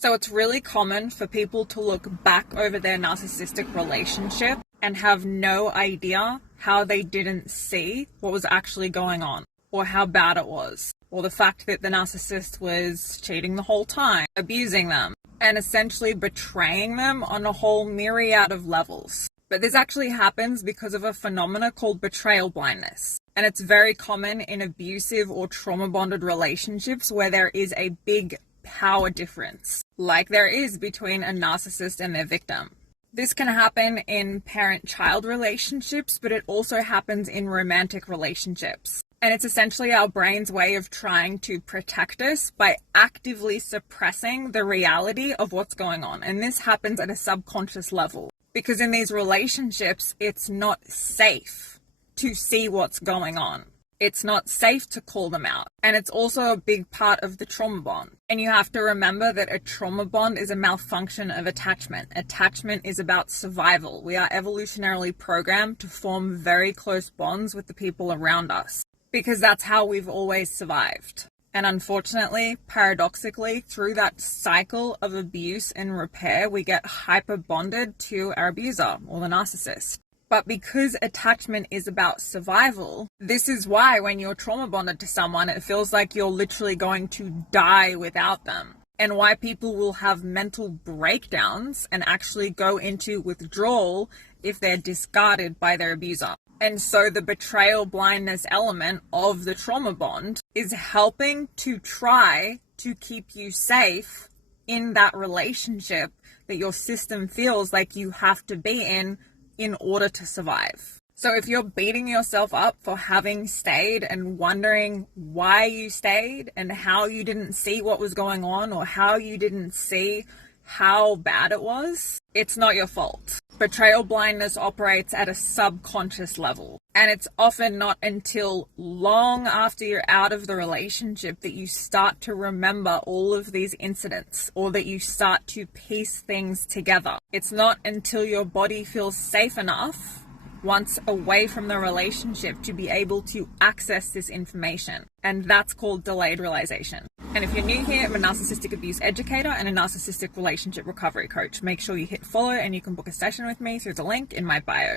So it's really common for people to look back over their narcissistic relationship and have no idea how they didn't see what was actually going on, or how bad it was, or the fact that the narcissist was cheating the whole time, abusing them, and essentially betraying them on a whole myriad of levels. But this actually happens because of a phenomena called betrayal blindness. And it's very common in abusive or trauma-bonded relationships where there is a big power difference, like there is between a narcissist and their victim. This can happen in parent-child relationships, but it also happens in romantic relationships. And it's essentially our brain's way of trying to protect us by actively suppressing the reality of what's going on. And this happens at a subconscious level. Because in these relationships, it's not safe to see what's going on. It's not safe to call them out. And it's also a big part of the trauma bond. And you have to remember that a trauma bond is a malfunction of attachment. Attachment is about survival. We are evolutionarily programmed to form very close bonds with the people around us, because that's how we've always survived. And unfortunately, paradoxically, through that cycle of abuse and repair, we get hyper bonded to our abuser or the narcissist. But because attachment is about survival, this is why when you're trauma bonded to someone, it feels like you're literally going to die without them. And why people will have mental breakdowns and actually go into withdrawal if they're discarded by their abuser. And so the betrayal blindness element of the trauma bond is helping to try to keep you safe in that relationship that your system feels like you have to be in order to survive. So if you're beating yourself up for having stayed and wondering why you stayed and how you didn't see what was going on or how you didn't see how bad it was, it's not your fault. Betrayal blindness operates at a subconscious level. And it's often not until long after you're out of the relationship that you start to remember all of these incidents, or that you start to piece things together. It's not until your body feels safe enough once away from the relationship to be able to access this information. And that's called delayed realization. And if you're new here, I'm a narcissistic abuse educator and a narcissistic relationship recovery coach. Make sure you hit follow and you can book a session with me through the link in my bio.